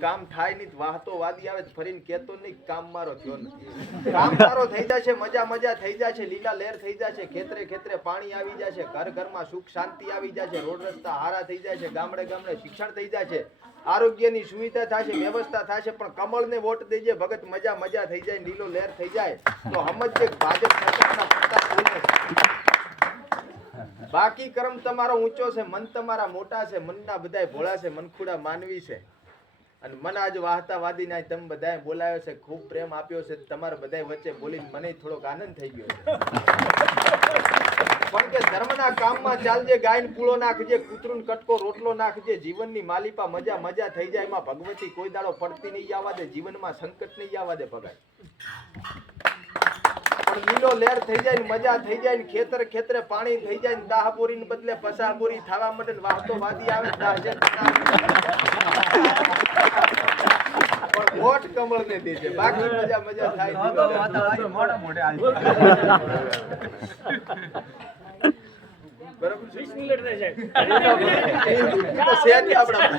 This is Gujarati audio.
કામ થાય નહીં વાહતો વાદી આવે ફરીને કેતો નહીં કામ મારો થયો નથી કામ મારો થઈ જશે મજા મજા થઈ જશે લીલા લહેર થઈ જશે ખેતરે ખેતરે પાણી આવી જશે ઘર ઘરમાં સુખ શાંતિ આવી જશે રોડ રસ્તા હારા થઈ જશે ગામડે ગામડે શિક્ષણ થઈ જશે આરોગ્યની સુવિધા થશે વ્યવસ્થા થશે પણ કમળને વોટ દેજે ભગત મજા મજા થઈ જાય લીલો લહેર થઈ જાય તો સમજજે ભાજપ સરકારના પત્તા ફૂલ બાકી કર્મ તમારો ઊંચો છે મન તમારા મોટા છે મનના બધાય ભોળા છે મનખુડા માનવી છે અને મને આજ વાહતા વાદી ના તમે બધાએ બોલાવ્યો છે ખૂબ પ્રેમ આપ્યો છે તમારા બધાય વચ્ચે બોલીને મને થોડોક આનંદ થઈ ગયો છે પણ કે ધર્મના કામમાં ચાલજે ગાયન પૂળો નાખજે કૂતરું કટકો રોટલો નાખજે જીવનની માલિપા મજા મજા થઈ જાય એમાં ભગવતી કોઈ દાડો પડતી નહીં આવવા દે જીવનમાં સંકટ નહીં આવવા દે ભગાય પણ લીલો લહેર થઈ જાય ને મજા થઈ જાય ને ખેતર ખેતરે પાણી થઈ જાય ને દાહપોરી ને બદલે પસાપોરી થવા માટે વાહતો વાદી આવે પણ વોટ કમળ ને દેજે બાકી મજા મજા થાય બરાબર 20 મિનિટ રહે છે આપણા